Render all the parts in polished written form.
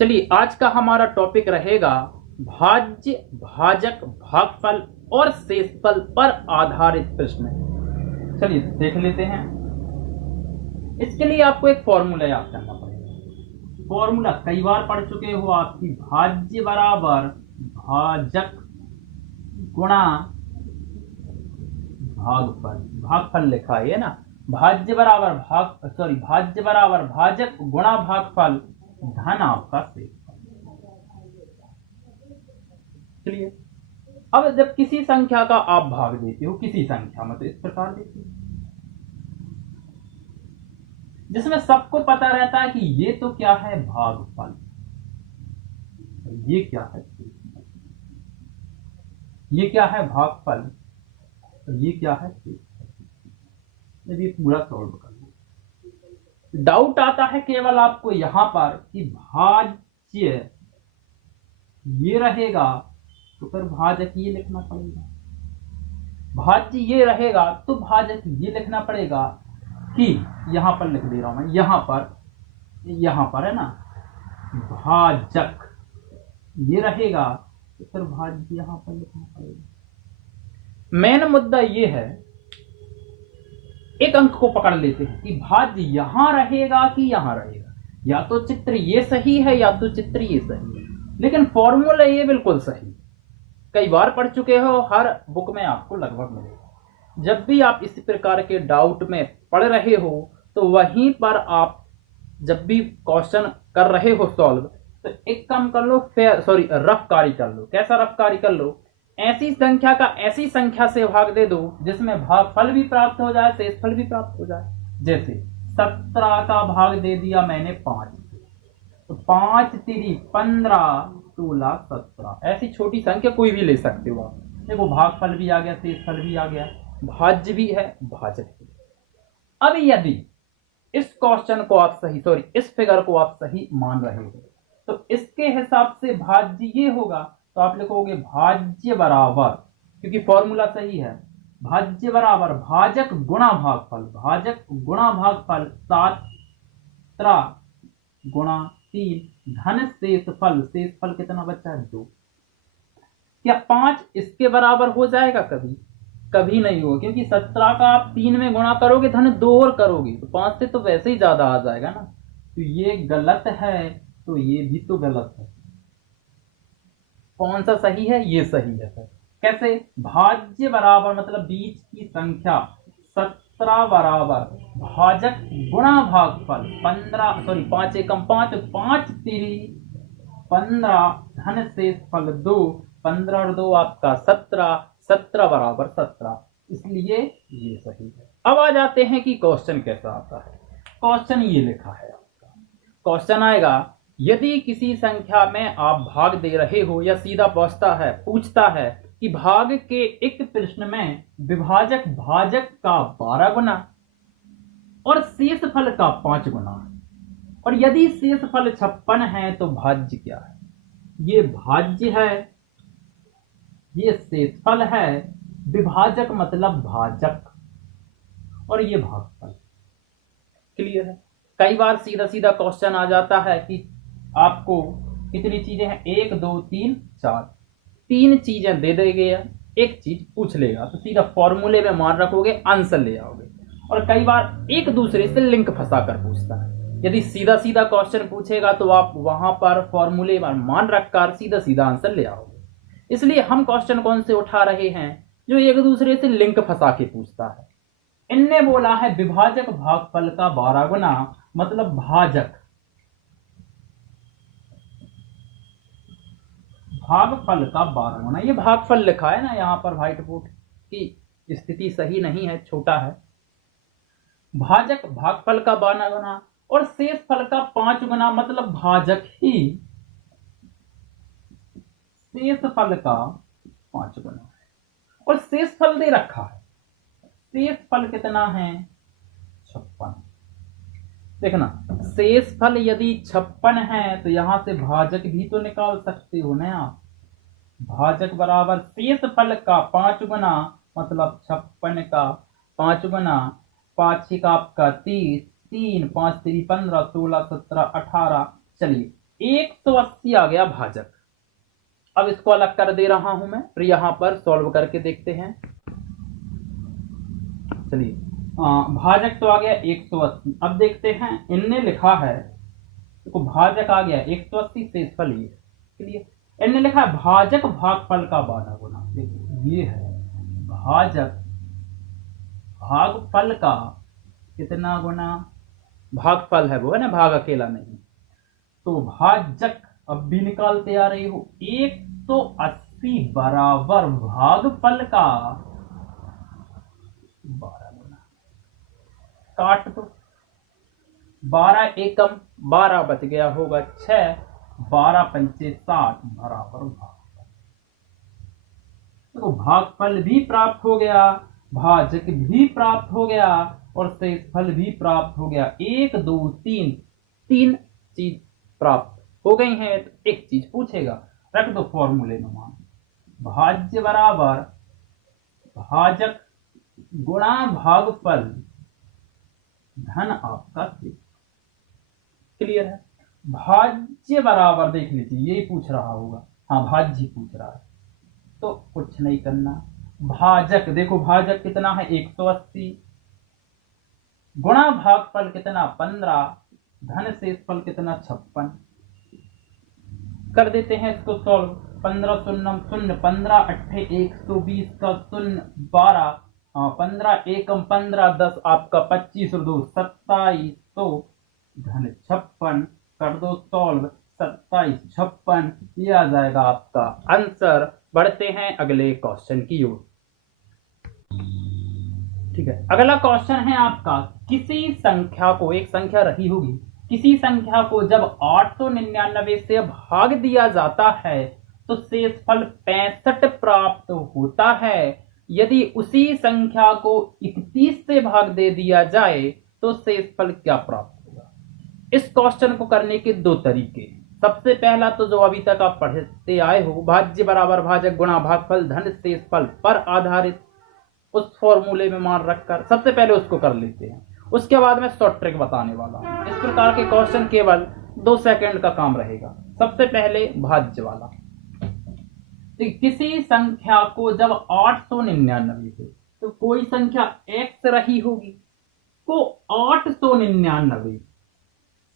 चलिए आज का हमारा टॉपिक रहेगा भाज्य, भाजक, भागफल और शेषफल पर आधारित प्रश्न। चलिए देख लेते हैं। इसके लिए आपको एक फॉर्मूला याद करना पड़ेगा। फॉर्मूला कई बार पढ़ चुके हो आपकी, भाज्य बराबर भाजक गुणा भागफल। भागफल लिखा है ना, भाज्य बराबर भाज्य बराबर भाजक गुणा भागफल धन आपका शेषफल। चलिए अब जब किसी संख्या का आप भाग देते हो किसी संख्या में, तो इस प्रकार देखिए, जिसमें सबको पता रहता है कि ये तो क्या है भागफल, ये क्या है, ये क्या है भागफल, ये क्या है शेषफल। यदि पूरा सॉल्व कर लो, डाउट आता है केवल आपको यहां पर कि भाज्य ये रहेगा तो फिर भाजक ये लिखना पड़ेगा, भाज्य ये रहेगा तो भाजक ये लिखना पड़ेगा। कि यहां पर लिख दे रहा हूं मैं, यहां पर है ना, भाजक ये रहेगा तो फिर भाज्य यहां पर लिखना पड़ेगा। मेन मुद्दा ये है, एक अंक को पकड़ लेते हैं कि भाज्य यहां रहेगा कि यहां रहेगा। या तो चित्र ये सही है या तो चित्र ये सही है, लेकिन फॉर्मूला ये बिल्कुल सही। कई बार पढ़ चुके हो, हर बुक में आपको लगभग मिलेगा। जब भी आप इस प्रकार के डाउट में पढ़ रहे हो तो वहीं पर आप जब भी क्वेश्चन कर रहे हो सॉल्व, तो एक काम कर लो, रफ कारी कर लो। कैसा रफ कारी कर लो? ऐसी संख्या का ऐसी संख्या से भाग दे दो जिसमें भागफल भी प्राप्त हो जाए, शेषफल भी प्राप्त हो जाए। जैसे 17 का भाग दे दिया मैंने 5, तो 5 3 15 16 17। ऐसी छोटी संख्या कोई भी ले सकते हो आप। देखो भागफल भी आ गया, शेषफल भी आ गया, भाज्य भी है, भाजक भी। अब यदि इस क्वेश्चन को आप इस फिगर को आप सही मान रहे हो तो इसके हिसाब से भाज्य ये होगा, तो आप लिखोगे भाज्य बराबर, क्योंकि फॉर्मूला सही है, भाज्य बराबर भाजक गुणा भागफल, भाजक गुणा भागफल 17 गुणा 3 धन शेषफल। शेषफल कितना बचा है? 2। क्या 5 इसके बराबर हो जाएगा? कभी कभी नहीं होगा, क्योंकि 17 का आप 3 में गुणा करोगे, धन 2 और करोगे तो 5 से तो वैसे ही ज्यादा आ जाएगा ना। तो ये गलत है, तो ये भी तो गलत है। कौन सा सही है? ये सही है सर। कैसे? भाज्य बराबर मतलब बीच की संख्या 17 बराबर भाजक गुणा भागफल 5 एकम 5, 5 3 15 धन शेषफल 2, 15 और 2 आपका 17, 17 बराबर 17, इसलिए ये सही है। अब आ जाते हैं कि क्वेश्चन कैसा आता है। क्वेश्चन ये लिखा है आपका, क्वेश्चन आएगा यदि किसी संख्या में आप भाग दे रहे हो, या सीधा पूछता है कि भाग के एक प्रश्न में विभाजक भाजक का 12 गुना और शेषफल का 5 गुना है, और यदि शेषफल 56 है तो भाज्य क्या है? ये भाज्य है, ये शेषफल है, विभाजक मतलब भाजक, और ये भागफल। क्लियर है? कई बार सीधा सीधा क्वेश्चन आ जाता है कि आपको कितनी चीजें हैं, 1 2 3 4, 3 चीजें दे देंगे, एक चीज पूछ लेगा तो सीधा फॉर्मूले में मान रखोगे, आंसर ले आओगे। और कई बार एक दूसरे से लिंक फंसा कर पूछता है। यदि सीधा सीधा क्वेश्चन पूछेगा तो आप वहां पर फॉर्मूले में मान रखकर सीधा सीधा आंसर ले आओगे। इसलिए हम क्वेश्चन कौन से उठा रहे हैं? जो एक दूसरे से लिंक फंसा के पूछता है। इनने बोला है विभाजक भागफल का 12 गुना, मतलब भाजक भागफल का 12 गुना। ये भागफल लिखा है ना यहाँ पर, व्हाइट बोर्ड की स्थिति सही नहीं है, छोटा है। भाजक भागफल का 12 गुना और शेषफल का 5 गुना, मतलब भाजक ही शेषफल का 5 गुना। और शेषफल दे रखा है, शेषफल कितना है? 56। देखना, शेषफल यदि 56 है तो यहां से भाजक भी तो निकाल सकते हो ना आप। भाजक बराबर शेषफल का 5 गुना, मतलब 56 का 5 गुना, 5 का आपका 30, 3 5 3 15 16 17 18। चलिए 180 आ गया भाजक। अब इसको अलग कर दे रहा हूं मैं, फिर यहां पर सॉल्व करके देखते हैं। चलिए भाजक तो आ गया 180। अब देखते हैं, इनने लिखा है, देखो भाजक आ गया 180, शेषफल ये, क्लियर। इनने लिखा है भाजक भागफल का 12 गुना। देखो ये है भाजक भागफल का कितना गुना, भागफल है वो, है ना, भाग अकेला नहीं। तो भाजक अब भी निकालते आ रही हो, 180 बराबर भागफल का 12 गुना। काट दो, 12 एकम 12 बच गया होगा 6, 12 पंचे 60 बराबर भागफल। तो भागफल भी प्राप्त हो गया, भाजक भी प्राप्त हो गया और शेषफल भी प्राप्त हो गया। 1 2 3 तीन चीज प्राप्त हो गई हैं। तो एक चीज पूछेगा, रख दो फॉर्मूले में मान, भाज्य बराबर भाजक गुणा भागफल धन आपका शेष। क्लियर है। भाज्य बराबर देख लीजिए, यही पूछ रहा होगा, हाँ भाज्य पूछ रहा है, तो कुछ नहीं करना। भाजक देखो, भाजक कितना है 180, गुणा भागफल कितना 15, धन शेषफल कितना 56। कर देते हैं इसको सॉल्व। 15 शून्य शून्य, 15 अट्ठे 120 का शून्य 12, 15 एकम 15, 10 आपका 25 और 2 27, तो धन 56। कर दो सॉल्व, 27 56, ये आ जाएगा आपका आंसर। बढ़ते हैं अगले क्वेश्चन की ओर। ठीक है, अगला क्वेश्चन है आपका, किसी संख्या को, एक संख्या रही होगी, किसी संख्या को जब 899 से भाग दिया जाता है तो शेषफल 65 प्राप्त होता है। यदि उसी संख्या को 31 से भाग दे दिया जाए तो शेषफल क्या प्राप्त होगा। इस क्वेश्चन को करने के दो तरीके। सबसे पहला तो जो अभी तक आप पढ़ते आए हो, भाज्य बराबर भाजक गुणा भागफल धन शेषफल पर आधारित उस फॉर्मूले में मान रखकर सबसे पहले उसको कर लेते हैं। उसके बाद मैं शॉर्ट ट्रिक बताने वाला हूं। इस प्रकार के क्वेश्चन केवल 2 सेकंड का काम रहेगा। सबसे पहले भाज्य वाला, किसी संख्या को जब 899 से, तो कोई संख्या x रही होगी को 899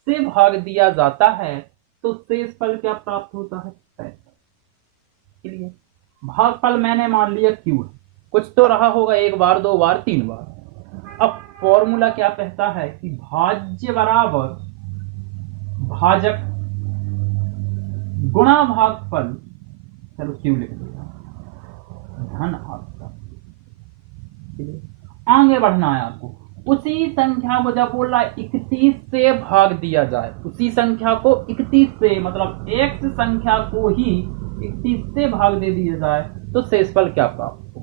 से भाग दिया जाता है तो शेषफल क्या प्राप्त होता है 65। भागफल मैंने मान लिया q है, कुछ तो रहा होगा, 1 बार 2 बार 3 बार। अब फॉर्मूला क्या कहता है कि भाज्य बराबर भाजक गुणा भागफल, चलो क्यों लिख देगा, धन आपका। आगे बढ़ना है आपको। उसी संख्या को जब बोल रहा है 31 से भाग दिया जाए, उसी संख्या को 31 से, मतलब x संख्या को ही 31 से भाग दे दिया जाए तो शेषफल क्या प्राप्त होगा।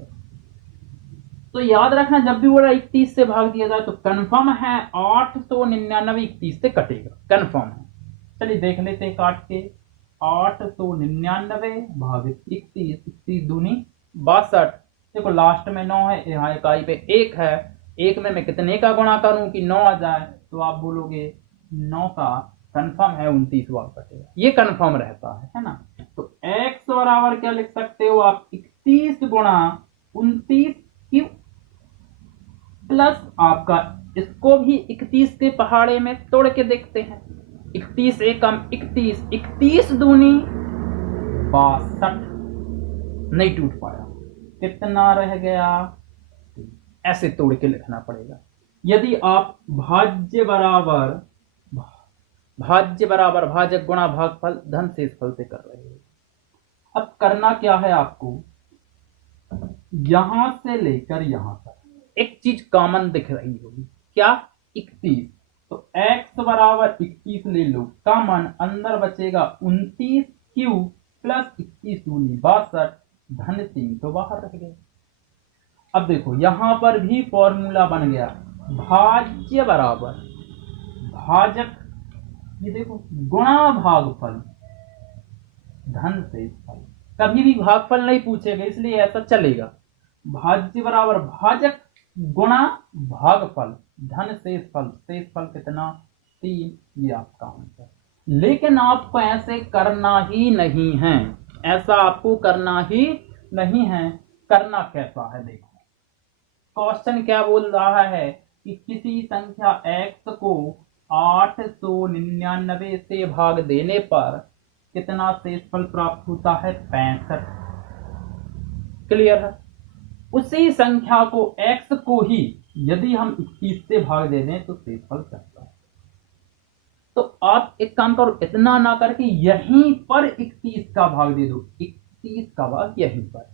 तो याद रखना, जब भी बोला 31 से भाग दिया जाए तो कंफर्म है 899 31 से कटेगा, कंफर्म है। चलिए देख लेते हैं काट के। 899 भागित 31, 31 दूनी 62। देखो लास्ट में 9 है, यहाँ इकाई पे 1 है, 1 में मैं कितने का गुणा करूं कि 9 आ जाए, तो आप बोलोगे 9 का कंफर्म है 29 बार कटेगा, ये कंफर्म रहता है ना। तो x बराबर क्या लिख सकते हो आप, 31 गुणा 29 क्यों प्लस आपका, इसको भी 31 के पहाड़े में तोड़ के देखते हैं। 31 एकम 31, 31 दूनी 62, नहीं टूट पाया, कितना रह गया, ऐसे तोड़ के लिखना पड़ेगा। यदि आप भाज्य बराबर भाजक गुणा भागफल धन शेषफल से कर रहे हो, अब करना क्या है आपको, यहां से लेकर यहां तक एक चीज कॉमन दिख रही होगी, क्या 31, तो x बराबर 21 ले लो कॉमन, अंदर बचेगा 29 क्यू प्लस 21 दूनी 62, धन 3 तो बाहर रह गए। अब देखो यहां पर भी फॉर्मूला बन गया, भाज्य बराबर भाजक, ये देखो गुणा भागफल धन शेषफल। कभी भी भागफल नहीं पूछेगा इसलिए ऐसा चलेगा। भाज्य बराबर भाजक गुणा भागफल धन शेषफल, शेषफल कितना 3, ये आपका आंसर। लेकिन आपको ऐसे करना ही नहीं है, ऐसा आपको करना ही नहीं है। करना कैसा है देखो, क्वेश्चन क्या बोल रहा है कि किसी संख्या x को 899 से भाग देने पर कितना शेषफल प्राप्त होता है, 65। क्लियर है। उसी संख्या को x को ही यदि हम 21 से भाग दे दें तो शेषफल करता है। तो आप एक काम करो, इतना ना करके यहीं पर 31 का भाग दे दो, 31 का भाग यहीं पर,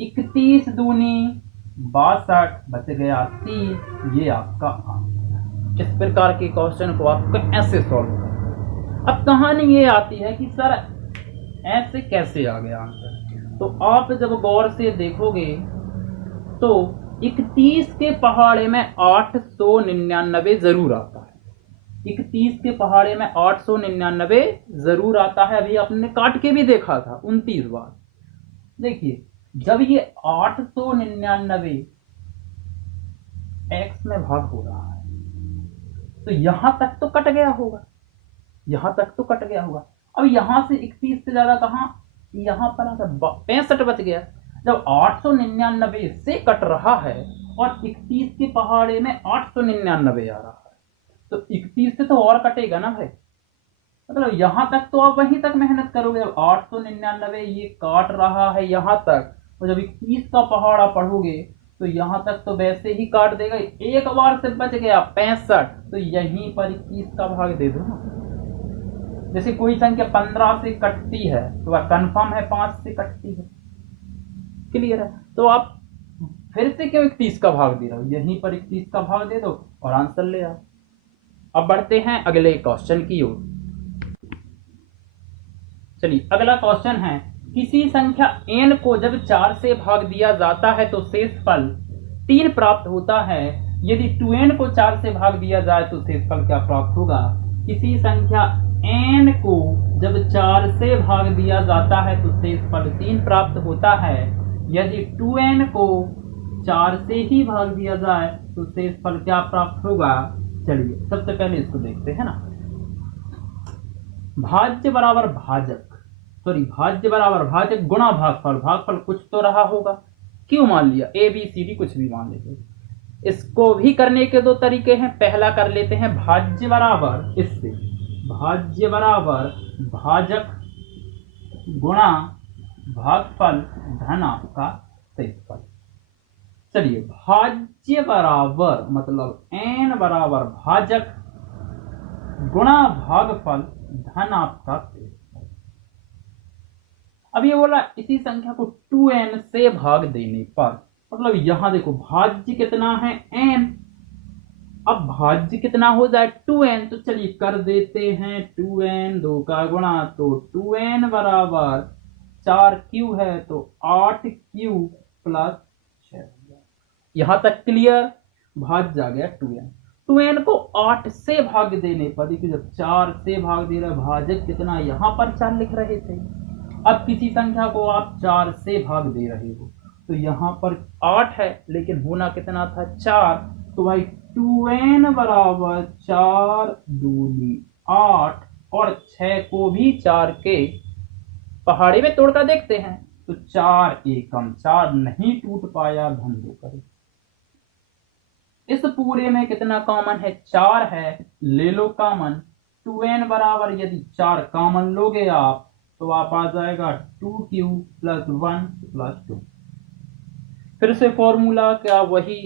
31 दूनी 62 बच गया 30, ये आपका आंसर। इस प्रकार के क्वेश्चन को आपको ऐसे सॉल्व करना। अब कहानी ये आती है कि सर ऐसे कैसे आ गया आंसर, तो आप जब गौर से देखोगे तो 31 के पहाड़े में 899 जरूर आता है, 31 के पहाड़े में 899 जरूर आता है। अभी आपने काट के भी देखा था 29 बार। देखिए जब ये 899 x में भाग हो रहा है तो यहां तक तो कट गया होगा, यहां तक तो कट गया होगा। अब यहां से 31 से ज्यादा कहां, यहां पर आकर 65 बच गया। जब 899 से कट रहा है और 31 के पहाड़े में 899 आ रहा है तो 31 से तो और कटेगा ना भाई, मतलब यहां तक तो आप वहीं तक मेहनत करोगे। जब 899 ये काट रहा है यहां तक, और जब 21 का पहाड़ा पढ़ोगे तो यहां तक तो वैसे ही काट देगा। एक बार से बच गया 65, तो यहीं पर 21 का भाग दे दो ना। जैसे कोई संख्या 15 से कटती है तो वह कंफर्म है 5 से कटती है। क्लियर है। तो आप फिर से क्यों 31 का भाग दे रहे हो, यहीं पर 31 का भाग दे दो और आंसर ले आओ। अब बढ़ते हैं अगले क्वेश्चन की ओर। चलिए अगला क्वेश्चन है, किसी संख्या n को जब 4 से भाग दिया जाता है तो शेषफल 3 प्राप्त होता है। यदि 2n को 4 से भाग दिया जाए तो शेषफल क्या प्राप्त होगा। किसी संख्या n को जब 4 से भाग दिया जाता है तो शेषफल 3 प्राप्त होता है। यदि 2n को 4 से ही भाग दिया जाए तो शेषफल क्या प्राप्त होगा। चलिए सबसे पहले इसको देखते हैं ना। भाज्य बराबर भाजक, सॉरी भाज्य बराबर भाजक गुणा भागफल, भागफल कुछ तो रहा होगा, क्यों मान लिया, ए बी सी डी कुछ भी मान लेते। इसको भी करने के दो तरीके हैं। पहला कर लेते हैं भाज्य बराबर, इससे भाज्य बराबर भाजक गुणा भागफल धन आपका शेषफल। चलिए भाज्य बराबर मतलब n बराबर भाजक गुणा भागफल धन आपका शेषफल। अब ये बोला इसी संख्या को 2n से भाग देने पर, मतलब यहां देखो भाज्य कितना है n, अब भाज्य कितना हो जाए 2n, तो चलिए कर देते हैं 2n 2 का गुणा, तो 2n बराबर 4q है तो 8q प्लस 6। यहां तक क्लियर। भाज्य आ गया 2n, 2n को 8 से भाग देने पर, देखिए जब 4 से भाग दे रहे भाजक कितना, यहां पर 4 लिख रहे थे। अब किसी संख्या को आप 4 से भाग दे रहे हो तो यहां पर 8 है लेकिन होना कितना था 4, तो भाई 2n बराबर 4 दूनी 8 और 6 को भी 4 के पहाड़ी में तोड़कर देखते हैं तो 4 एकम 4 नहीं टूट पाया, धन 2 करे। इस पूरे में कितना कॉमन है, 4 है, ले लो कॉमन। 2n बराबर यदि 4 कॉमन लोगे आप तो आप आ जाएगा 2q प्लस 1 प्लस 2। फिर से फॉर्मूला क्या वही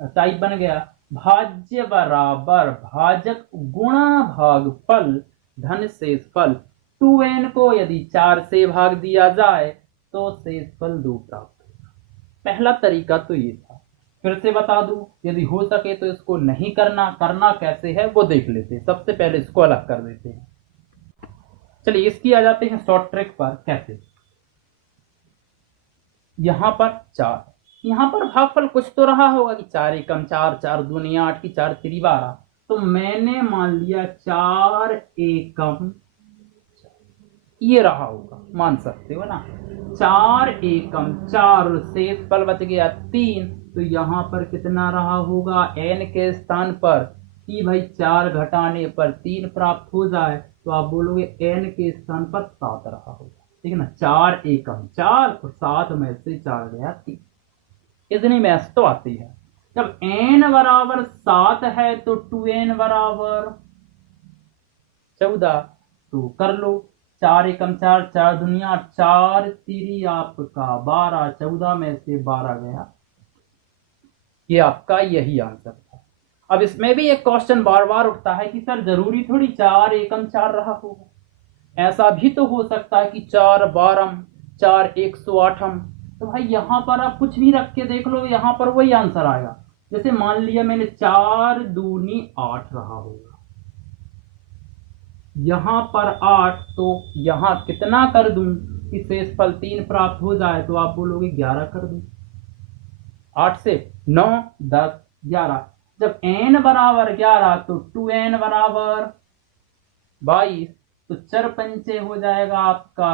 टाइप बन गया, भाज्य बराबर भाजक गुणा भागफल धन शेषफल। 2n को यदि 4 से भाग दिया जाए तो शेषफल 2 प्राप्त होगा। पहला तरीका तो ये था। फिर से बता दूं, यदि हो सके तो इसको नहीं करना कैसे है वो देख लेते हैं। सबसे पहले इसको अलग कर देते हैं। चलिए इसकी आ जाते हैं शॉर्ट ट्रिक पर। कैसे, यहां पर 4, यहां पर भागफल कुछ तो रहा होगा कि 4 एकम 4, 4 दूनी 8 की 4 3 12, तो मैंने मान लिया 4 एकम ये रहा होगा, मान सकते हो ना। 4 एकम 4, शेषफल बच गया 3, तो यहां पर कितना रहा होगा, n के स्थान पर कि भाई 4 घटाने पर 3 प्राप्त हो जाए तो आप बोलोगे n के स्थान पर 7 रहा होगा, ठीक है ना। 4 एकम 4 और 7 में से 4 गया 3, इतनी मैथ तो आती है। जब n बराबर 7 है तो 2n बराबर 14, तो कर लो 4 एकम 4, 4 दुनिया 4 3 आपका 12, 14 में से 12 गया, ये आपका यही आंसर था। अब इसमें भी एक क्वेश्चन बार बार उठता है कि सर जरूरी थोड़ी 4 एकम 4 रहा होगा, ऐसा भी तो हो सकता है कि 4 12 4 108। तो भाई यहाँ पर आप कुछ भी रख के देख लो, यहाँ पर वही आंसर आएगा। जैसे मान लिया मैंने 4 दूनी 8 रहा होगा, यहाँ पर 8, तो यहाँ कितना कर दूं कि शेषफल 3 प्राप्त हो जाए, तो आप बोलोगे 11 कर दूं। 8 से 9 10 11, जब n बराबर 11 तो 2n बराबर 22, तो चर पंचे हो जाएगा आपका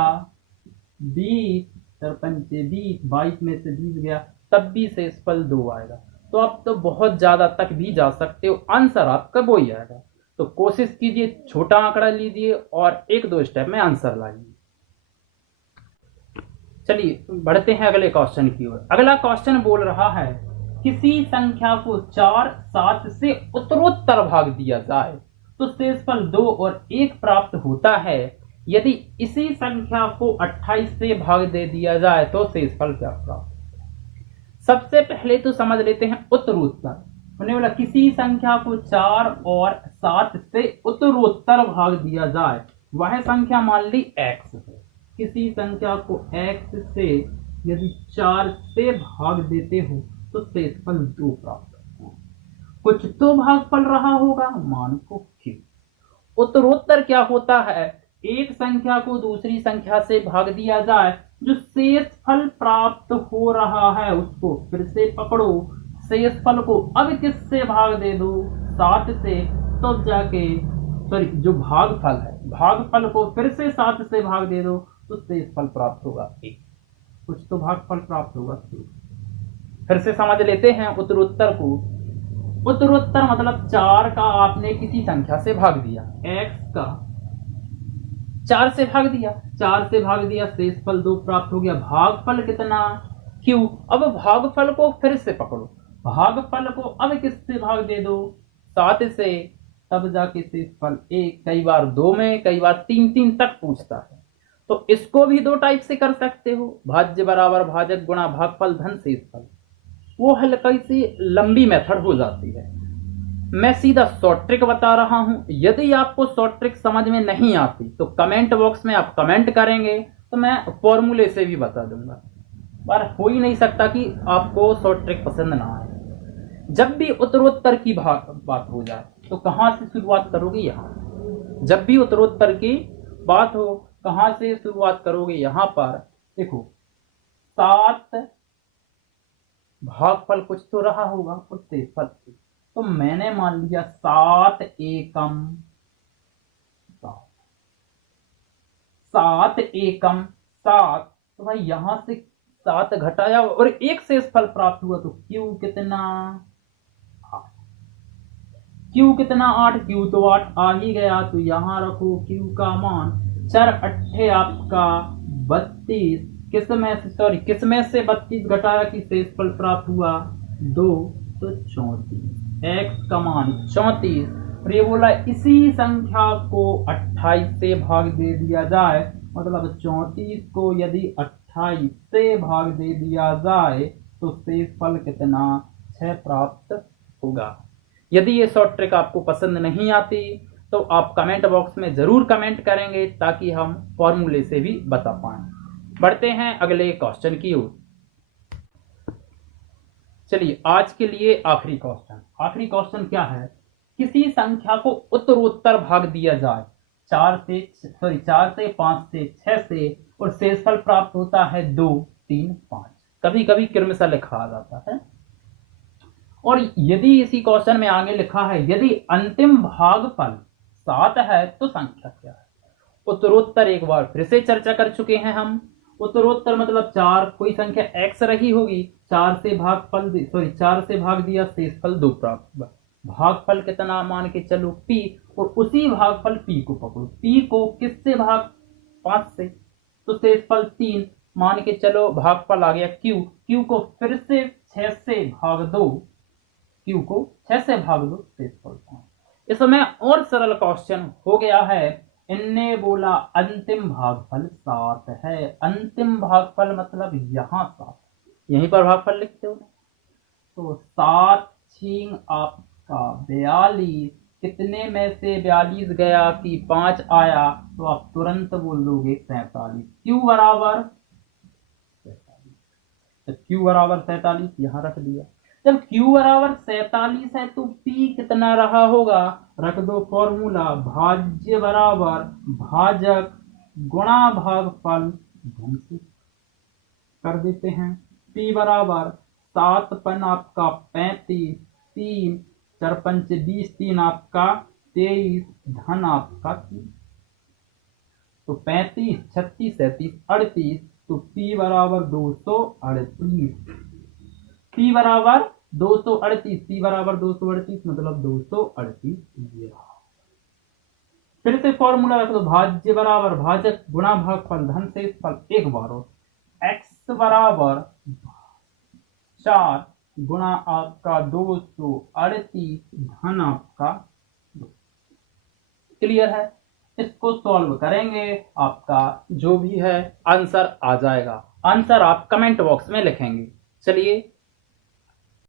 20, चर पंचे 20, 22 में से 20 गया, तब भी शेषफल 2 आएगा। तो आप तो बहुत ज्यादा तक भी जा सकते हो, आंसर आपका वो ही आएगा। तो कोशिश कीजिए, छोटा आंकड़ा लीजिए और 1-2 स्टेप में आंसर लाइए। चलिए बढ़ते हैं अगले क्वेश्चन की ओर। अगला क्वेश्चन बोल रहा है किसी संख्या को 4 7 से उत्तरोत्तर भाग दिया जाए तो शेषफल 2 और 1 प्राप्त होता है। यदि इसी संख्या को 28 से भाग दे दिया जाए तो शेषफल क्या प्राप्त? सबसे पहले तो समझ लेते हैं उत्तरोत्तर होने वाला। किसी संख्या को 4 और 7 से उत्तरोत्तर भाग दिया जाए, वह संख्या मान ली x है। किसी संख्या को x से यदि 4 से भाग देते हो तो शेषफल 2 प्राप्त होता है। कुछ तो भागफल रहा होगा, मान को q। उत्तरोत्तर क्या होता है, एक संख्या को दूसरी संख्या से भाग दिया जाए, जो शेषफल प्राप्त हो रहा है उसको फिर से पकड़ो, शेषफल को अब किससे भाग दे दो, 7 से, तब जाके सॉरी जो भागफल है, भागफल को फिर से 7 से भाग दे दो तो शेषफल प्राप्त होगा 1। कुछ तो भागफल प्राप्त होगा। फिर से समझ लेते हैं उत्तरोत्तर को। उत्तरोत्तर मतलब 4 का आपने किसी संख्या से भाग दिया, x का 4 से भाग दिया, 4 से भाग दिया, शेषफल 2 प्राप्त हो गया। भागफल कितना, q। अब भागफल को फिर से पकड़ो, भागफल को अब किससे भाग दे दो, 7 से, तब जाके शेषफल 1। कई बार 2 में, कई बार 3 तक पूछता है। तो इसको भी 2 टाइप से कर सकते हो, भाज्य बराबर भाजक गुणा भागफल धन शेषफल। वो हल्की सी लंबी मेथड हो जाती है, मैं सीधा शॉर्ट ट्रिक बता रहा हूं। यदि आपको शॉर्ट ट्रिक समझ में नहीं आती तो कमेंट बॉक्स में आप कमेंट करेंगे तो मैं फॉर्मूले से भी बता दूंगा। पर हो ही नहीं सकता कि आपको शॉर्ट ट्रिक पसंद ना आए। जब भी उत्तरोत्तर की बात हो जाए तो कहां से शुरुआत करोगे, यहां। जब भी उत्तरोत्तर की बात हो कहां से शुरुआत करोगे, यहां पर देखो 7 भागफल कुछ तो रहा होगा और शेषफल, तो मैंने मान लिया 7 एकम 7 एकम 7। तो भाई यहां से 7 घटाया और 1 शेषफल प्राप्त हुआ, तो क्यू कितना 8। क्यू कितना 8, क्यू तो 8 आ ही गया, तो यहां रखो क्यू का मान 4 8 आपका 32। किसमें से 32 घटाया कि शेषफल प्राप्त हुआ 2, तो 34। x का मान 34। और ये बोला इसी संख्या को 28 से भाग दे दिया जाए, मतलब 34 को यदि 28 से भाग दे दिया जाए तो शेषफल कितना 6 प्राप्त होगा। यदि ये शॉर्ट ट्रिक आपको पसंद नहीं आती तो आप कमेंट बॉक्स में जरूर कमेंट करेंगे ताकि हम फॉर्मूले से भी बता पाएं। बढ़ते हैं अगले क्वेश्चन की ओर। चलिए आज के लिए आखिरी क्वेश्चन क्या है, किसी संख्या को उत्तरोत्तर भाग दिया जाए 4 से 5 से 6 से और शेषफल प्राप्त होता है 2 3 5। कभी कभी क्रमशः लिखा जाता है। और यदि इसी क्वेश्चन में आगे लिखा है यदि अंतिम भागफल 7 है तो संख्या क्या है। उत्तरोत्तर एक बार फिर से चर्चा कर चुके हैं हम। उत्तरोत्तर मतलब 4 कोई संख्या x रही होगी, 4 से भाग दिया शेषफल 2 प्राप्त हुआ। भागफल कितना मान के चलो p, और उसी भागफल p को पकड़ो, p को किससे भाग 5 से, तो शेषफल 3 मान के चलो, भागफल आ गया q, q को फिर से 6 से भाग दो, q को 6 से भाग दो, शेषफल 5। इसमें और सरल क्वेश्चन हो गया है, इनने बोला अंतिम भागफल 7 है, अंतिम भागफल मतलब यहाँ 7, यहीं पर भागफल लिखते हो, तो 7 छींग आपका 42, कितने में से 42 गया कि 5 आया, तो आप तुरंत बोल दोगे 47, क्यू बराबर 47, तो क्यू बराबर 47 यहाँ रख दिया। जब Q बराबर 47 है तो P कितना रहा होगा, रख दो फॉर्मूला, भाज्य बराबर भाजक गुणा भागफल धन से कर देते हैं। P बराबर 7 पन आपका 35, 3 4 पंच 20, 3 आपका 23, धन आपका 3, तो 35 36 37 38, तो P बराबर 238, P बराबर 238, P बराबर 238 मतलब 238 ये रहा। फिर से फॉर्मूला रख दो, भाज्य बराबर भाजक गुणा भागफल धन शेषफल, एक बार और, x बराबर 4 गुणा आपका 238 धन आपका 2। क्लियर है? इसको सॉल्व करेंगे, आपका जो भी है आंसर आ जाएगा। आंसर आप कमेंट बॉक्स में लिखेंगे। चलिए